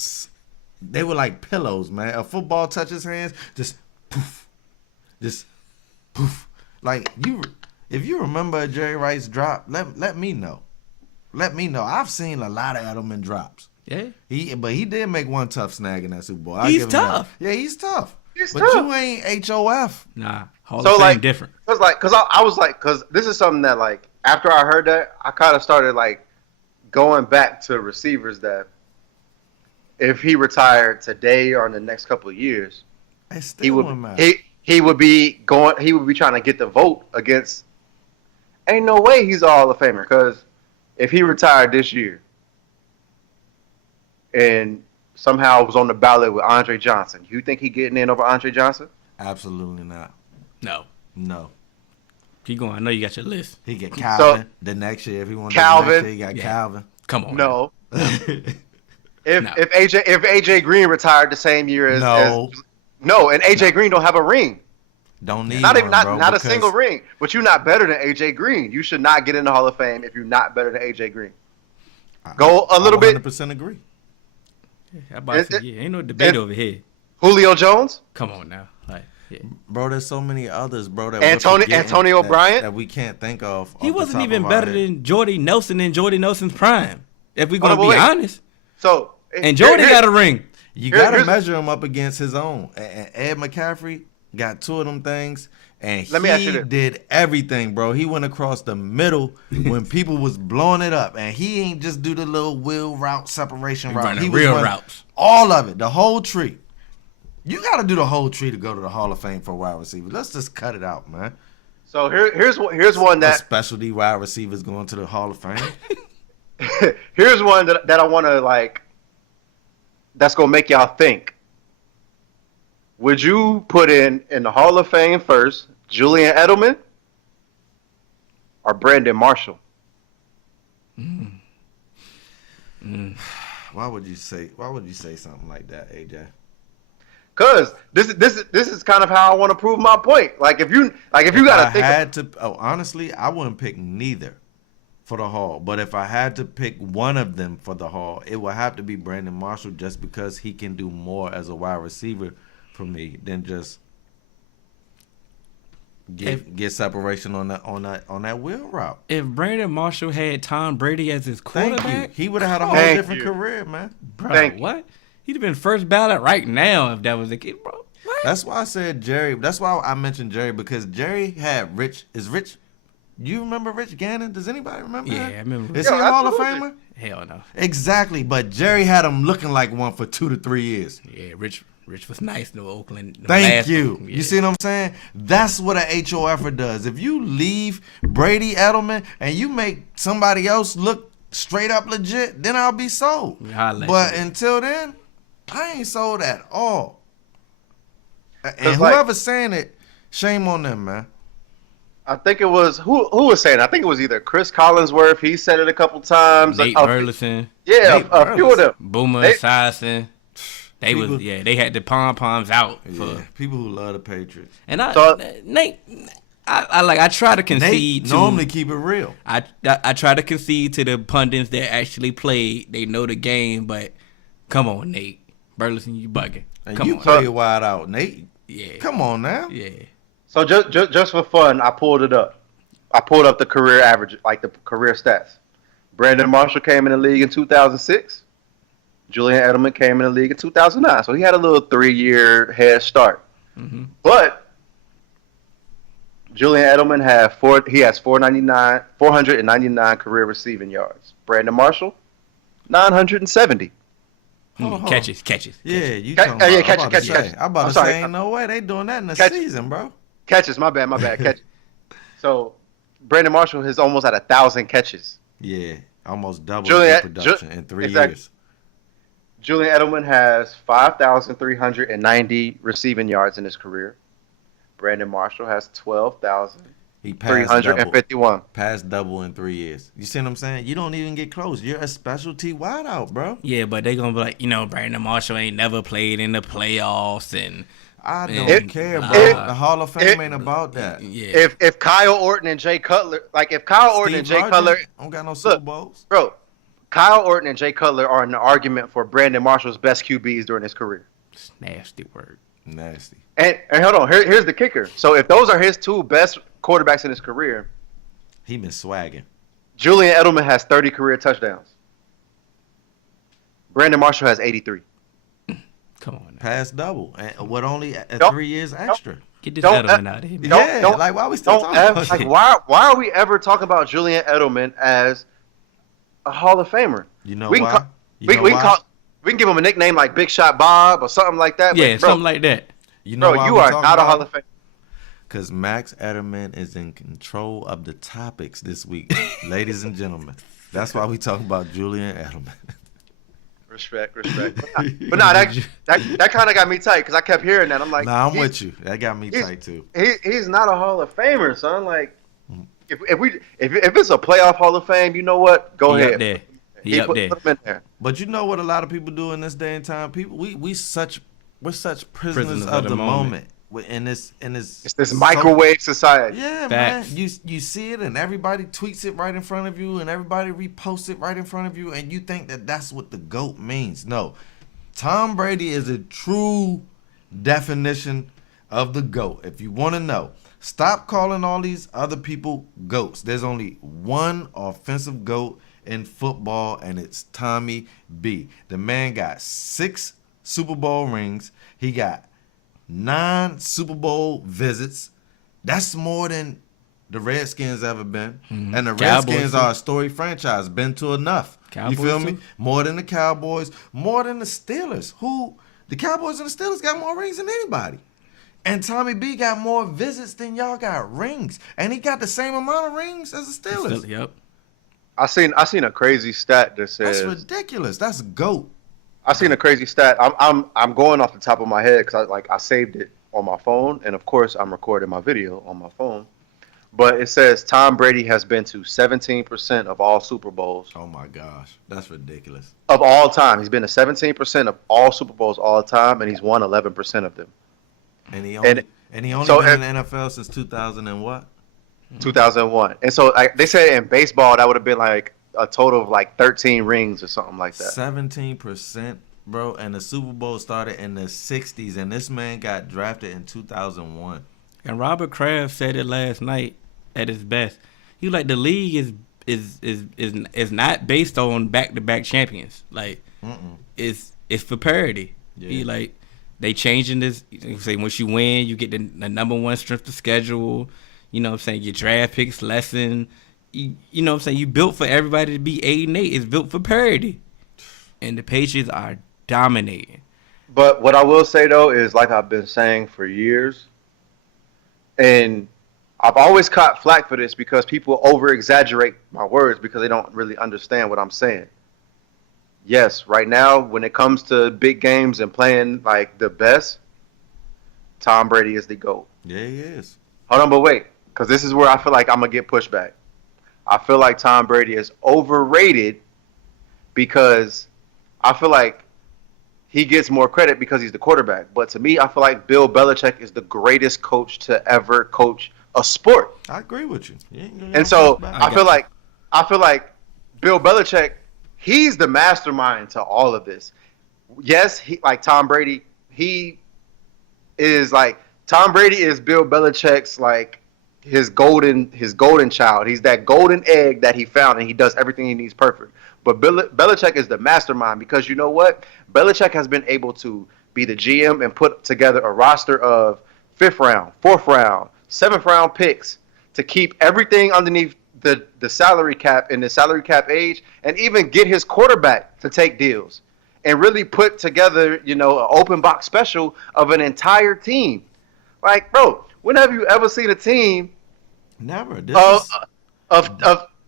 they were like pillows, man. A football touches hands, just poof, just poof. Like if you remember a Jerry Rice drop, let me know. Let me know. I've seen a lot of Edelman drops. Yeah. But he did make one tough snag in that Super Bowl. He's give him that. tough. Yeah, he's tough. He's but tough. you ain't HOF. Nah, Hall So of Fame like, different. Cause this is something that like after I heard that, I kind of started like going back to receivers that if he retired today or in the next couple of years, It still he wouldn't would matter. he would be trying to get the vote against. Ain't no way he's a Hall of Famer because if he retired this year and somehow was on the ballot with Andre Johnson, you think he getting in over Andre Johnson? Absolutely not. No. No. Keep going. I know you got your list. He get Calvin the next year if he wanted Calvin. to next year, he got Yeah. Calvin. Come on. No. No. If AJ Green retired the same year as No. and AJ Green don't have a ring. Don't need Not one, even bro, not a because single ring. But you're not better than AJ Green. You should not get in the Hall of Fame if you're not better than AJ Green. Go a little I bit. 100% agree. I about to say, yeah, ain't no debate over here. Julio Jones, Come on now. Like, yeah. Bro, there's so many others, bro. That Antonio Bryant? that we can't think of. He off the wasn't top even of our better head. than Jordy Nelson in Jordy Nelson's prime. If we're Hold gonna on, be wait. honest. so And Jordy got a ring. You Here- got to here's- measure him up against his own. And Ed McCaffrey got two of them things, and Let me ask you he this. did everything, bro. He went across the middle when people was blowing it up, and he ain't just do the little wheel route, separation route. running He was real running routes. all of it, the whole tree. You got to do the whole tree to go to the Hall of Fame for a wide receiver. Let's just cut it out, man. So here's one The that specialty wide receivers going to the Hall of Fame. here's one that I want to like. That's gonna make y'all think. Would you put in the Hall of Fame first, Julian Edelman or Brandon Marshall? Why would you say something like that, AJ? Cause this is kind of how I want to prove my point. Like if you gotta think. Honestly, I wouldn't pick neither for the Hall. But if I had to pick one of them for the Hall, it would have to be Brandon Marshall, just because he can do more as a wide receiver for me than just get separation on that wheel route. If Brandon Marshall had Tom Brady as his quarterback, Thank you. He would have had a whole Thank different you. career, man. bro, Thank you. what? He'd have been first ballot right now if that was the kid, bro. What? That's why I said Jerry. That's why I mentioned Jerry, because Jerry had Rich. You remember Rich Gannon? Does anybody remember Yeah, that? I remember. Is he a Hall of absolutely. Famer? Hell no. Exactly, but Jerry had him looking like one for 2 to 3 years. Yeah, Rich was nice in Oakland. the Thank last you. one. You see what I'm saying? That's what a HOFer does. If you leave Brady, Edelman, and you make somebody else look straight up legit, then I'll be sold. Holla at But you. until then, I ain't sold at all. And 'Cause, like- whoever's saying it, shame on them, man. I think it was who was saying. I think it was either Chris Collinsworth. He said it a couple times. Nate A- Burleson, Yeah, Nate a few of them. Boomer They- Esiason. They People- they had the pom poms out for, Yeah, people who love the Patriots. and So- Nate, I try to concede They to normally keep it real. I try to concede to the pundits that actually played. They know the game, but come on, Nate Burleson, you bugging. And Come you on, play it wide out, Nate. yeah, Come on now. yeah. So just for fun, I pulled it up. I pulled up the career average, like the career stats. Brandon Marshall came in the league in 2006. Julian Edelman came in the league in 2009. So he had a little 3-year head start. Mm-hmm. But Julian Edelman has 499 career receiving yards. Brandon Marshall, 970. Hold on. Catches. Yeah, you Ca- talking about? yeah, I'm catches, about to catches, say, catches. I'm about I'm to sorry. say, ain't no way they doing that in the Catches. season, bro. Catches, my bad. Catches. So, Brandon Marshall is almost at 1,000 catches. Yeah, almost double Julian- the production in 3 exactly. years. Julian Edelman has 5,390 receiving yards in his career. Brandon Marshall has He passed double. 12,351. Passed double in 3 years. You see what I'm saying? You don't even get close. You're a specialty wideout, bro. Yeah, but they gonna be like, Brandon Marshall ain't never played in the playoffs, and I don't It- care, bro. it- The Hall of Fame ain't about that. yeah. If Kyle Orton and Jay Cutler, don't got no Super Bowls. bro, Kyle Orton and Jay Cutler are in the argument for Brandon Marshall's best QBs during his career. It's nasty word. Nasty. And hold on, here's the kicker. So if those are his two best quarterbacks in his career, He been swagging. Julian Edelman has 30 career touchdowns. Brandon Marshall has 83. Come on, now. Passed double. And what only Don't- 3 years extra. Get this Don't- Edelman out of here. Man. Don't- Like, why we still Don't talking ever, about like it? why are we ever talking about Julian Edelman as a Hall of Famer? You know we why? can call, You we, know we, why? can call, we can give him a nickname like Big Shot Bob or something like that. Yeah, but, bro, something like that. You know bro, why you we are talking not a about Hall it? of Famer. Because Max Edelman is in control of the topics this week, ladies and gentlemen. That's why we talk about Julian Edelman. Respect. But nah, that kind of got me tight because I kept hearing that. I'm like, Nah, I'm with you. That got me tight too. He's not a Hall of Famer, son. Like, if it's a playoff Hall of Fame, you know what? Go He ahead. up there. He up there. Put him in there. But you know what a lot of people do in this day and time? We're such prisoners of the moment. In this It's this microwave society. Yeah, Facts. man. You see it and everybody tweets it right in front of you and everybody reposts it right in front of you and you think that that's what the GOAT means. No. Tom Brady is a true definition of the GOAT. If you want to know, stop calling all these other people GOATs. There's only one offensive GOAT in football and it's Tommy B. The man got 6 Super Bowl rings. He got 9 Super Bowl visits. That's more than the Redskins ever been. Mm-hmm. And the Cowboys Redskins too. are a storied franchise. Been to enough. Cowboys you feel me? too. More than the Cowboys. More than the Steelers. The Cowboys and the Steelers got more rings than anybody. And Tommy B got more visits than y'all got rings. And he got the same amount of rings as the Steelers. Yep. I seen a crazy stat that says That's ridiculous. That's GOAT. I seen a crazy stat. I'm going off the top of my head because I saved it on my phone, and of course I'm recording my video on my phone. But it says Tom Brady has been to 17% of all Super Bowls Oh my gosh. That's ridiculous. of all time. He's been to 17% of all Super Bowls all time, and he's won 11% of them. And he And- only so been in the NFL since 2000 and what? 2001. And so they say in baseball that would have been like a total of like 13 rings or something like that. 17%, bro. And the Super Bowl started in the 60s, and this man got drafted in 2001. And Robert Kraft said it last night at his best. He was like, the league is not based on back-to-back champions. Like, it's for parity. Yeah. He like, they changing this. Say once you win, you get the number one strength of schedule. You know what I'm saying? Your draft picks lessen. You know what I'm saying? You built for everybody to be 8-8. It's built for parity. And the Patriots are dominating. But what I will say though is, like I've been saying for years, and I've always caught flack for this because people over exaggerate my words because they don't really understand what I'm saying. Yes, right now when it comes to big games and playing like the best, Tom Brady is the GOAT. Yeah, he is. Hold on, but wait, because this is where I feel like I'm gonna get pushback. I feel like Tom Brady is overrated because I feel like he gets more credit because he's the quarterback. But to me, I feel like Bill Belichick is the greatest coach to ever coach a sport. I agree with you. You ain't gonna And so push back. I feel like Bill Belichick, he's the mastermind to all of this. Yes, he like Tom Brady, Tom Brady is Bill Belichick's like his golden child. He's that golden egg that he found, and he does everything he needs perfect. But Belichick is the mastermind because you know what? Belichick has been able to be the GM and put together a roster of 5th round, 4th round, 7th round picks to keep everything underneath the salary cap in the salary cap age, and even get his quarterback to take deals. and really put together, an open box special of an entire team. Like, bro, when have you ever seen a team? Never. Of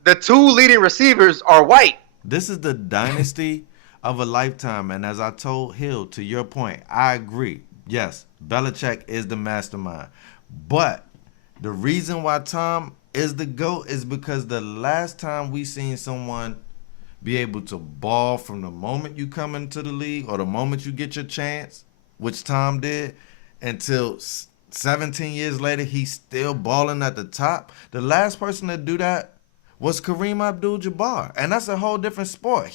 the two leading receivers are white. This is the dynasty of a lifetime. And as I told Hill, to your point, I agree. Yes, Belichick is the mastermind. But the reason why Tom is the GOAT is because the last time we seen someone be able to ball from the moment you come into the league or the moment you get your chance, which Tom did, until 17 years later, he's still balling at the top. The last person to do that was Kareem Abdul-Jabbar, and that's a whole different sport.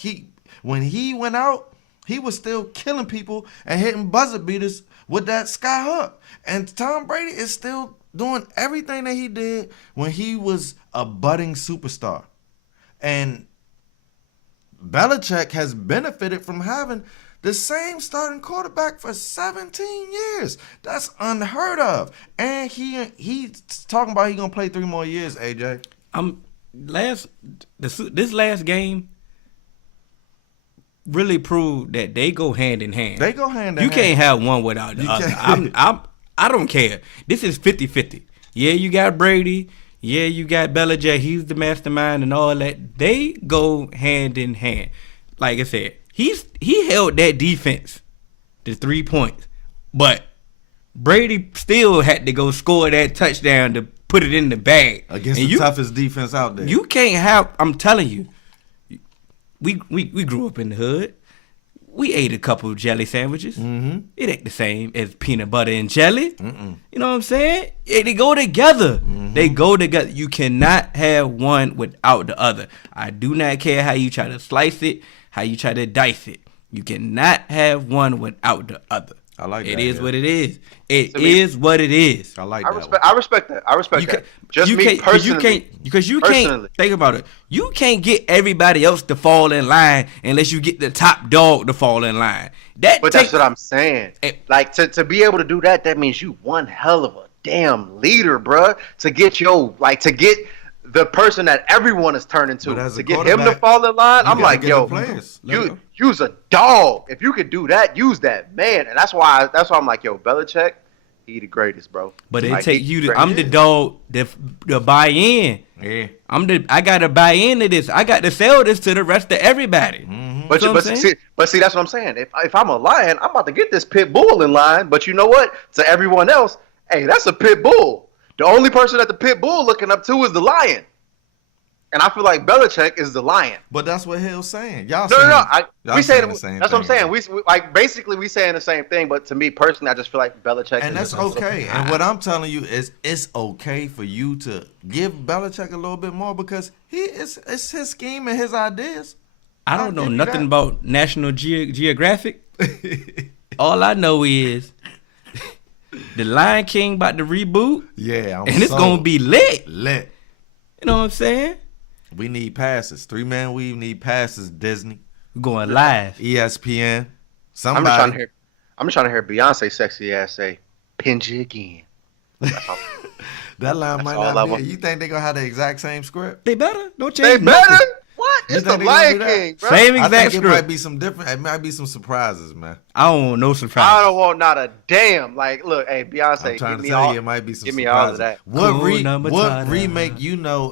When he went out, he was still killing people and hitting buzzer beaters with that sky hook. And Tom Brady is still doing everything that he did when he was a budding superstar. And Belichick has benefited from having the same starting quarterback for 17 years. That's unheard of. And he's talking about he gonna play 3 more years, AJ. This last game really proved that they go hand in hand. They go hand in hand. You can't have one without the other. I don't care. This is 50-50. Yeah, you got Brady. Yeah, you got Belichick. He's the mastermind and all that. They go hand in hand. Like I said, he held that defense to 3 points, but Brady still had to go score that touchdown to put it in the bag against the toughest defense out there. You can't have. I'm telling you, we grew up in the hood. We ate a couple of jelly sandwiches. Mm-hmm. It ain't the same as peanut butter and jelly. Mm-mm. You know what I'm saying? They go together. Mm-hmm. They go together. You cannot have one without the other. I do not care how you try to slice it, how you try to dice it. You cannot have one without the other. I like that. It is what it is. It is what it is. I like that. I respect that. I respect that. Just me personally. Because you can't think about it. You can't get everybody else to fall in line unless you get the top dog to fall in line. That's what I'm saying. Like to be able to do that, that means you one hell of a damn leader, bruh. To get the person that everyone is turning to get him to fall in line. I'm like, yo, use a dog. If you could do that, use that man. And that's why I'm like, yo, Belichick, he the greatest, bro. But it take you to. I'm the dog to buy in. Yeah. I gotta buy into this. I got to sell this to the rest of everybody. Mm-hmm. But see, that's what I'm saying. If I'm a lion, I'm about to get this pit bull in line. But you know what? To everyone else, hey, that's a pit bull. The only person that the pit bull looking up to is the lion. And I feel like Belichick is the lion. But that's what Hill's saying. We saying the same. That's what I'm saying. We basically we saying the same thing. But to me personally, I just feel like Belichick. And that's okay. And what I'm telling you is, it's okay for you to give Belichick a little bit more because it's his scheme and his ideas. I don't know nothing about National Geographic. All I know is the Lion King about to reboot. Yeah, it's gonna be lit. Lit. You know what I'm saying? We need passes. 3-man weave need passes, Disney. We're going live. ESPN. I'm just trying to hear Beyonce sexy ass say, "Pinch it again." That line might not be. You think they're going to have the exact same script? They better. Don't change nothing. What? It's the Lion King, bro. Same exact script. It might be some different. It might be some surprises, man. I don't want no surprises. I don't want not a damn. Like, look, hey, Beyonce, I'm trying to tell you, it might be some give surprises. Me all of that. What remake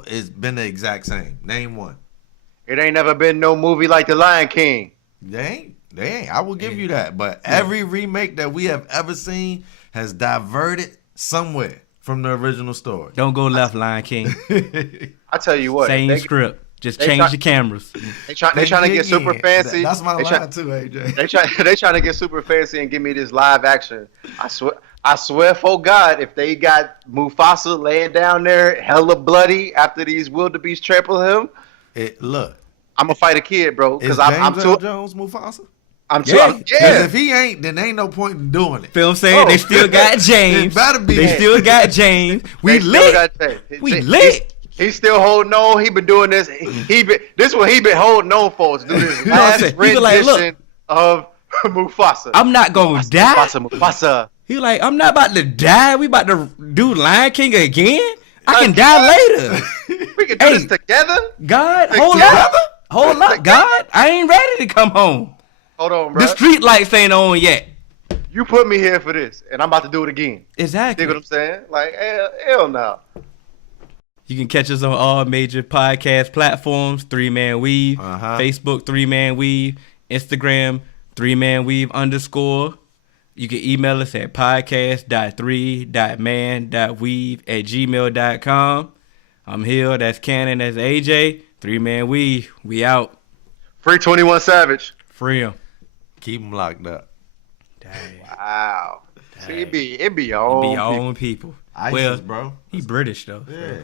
has been the exact same? Name one. It ain't never been no movie like The Lion King. They ain't. I will give you that. But every remake that we have ever seen has diverted somewhere from the original story. Don't go left, Lion King. I tell you what. Same script. Just change the cameras. They trying to get super fancy. That's my line too, AJ. They trying to get super fancy and give me this live action. I swear for God, if they got Mufasa laying down there hella bloody after these wildebeest trample him, look, I'm gonna fight a kid, bro. Because I'm too Jones Mufasa. Yeah. If he ain't, then ain't no point in doing it. Feel what I'm saying? They still got James. It better be. They still got James. We lit. We lit. He's still holding on. He been doing this. This is what he been holding on for. To do this last rendition of Mufasa. I'm not gonna die. Mufasa. He like, I'm not about to die. We about to do Lion King again. I can die later. We can do this together. God, hold up, God. I ain't ready to come home. Hold on, bro. The street lights ain't on yet. You put me here for this, and I'm about to do it again. Exactly. You dig what I'm saying? Like, hell no. You can catch us on all major podcast platforms, 3Man Weave, Facebook, 3Man Weave, Instagram, 3Man Weave _. You can email us at podcast.3.man.weave@gmail.com. I'm Hill, that's Cannon, that's AJ. 3Man Weave, we out. Free 21 Savage. Free 'em. Keep them locked up. Dang. Wow. Dang. See, it be your Be own your people. own people. ISIS, Well, bro. he British though. Yeah.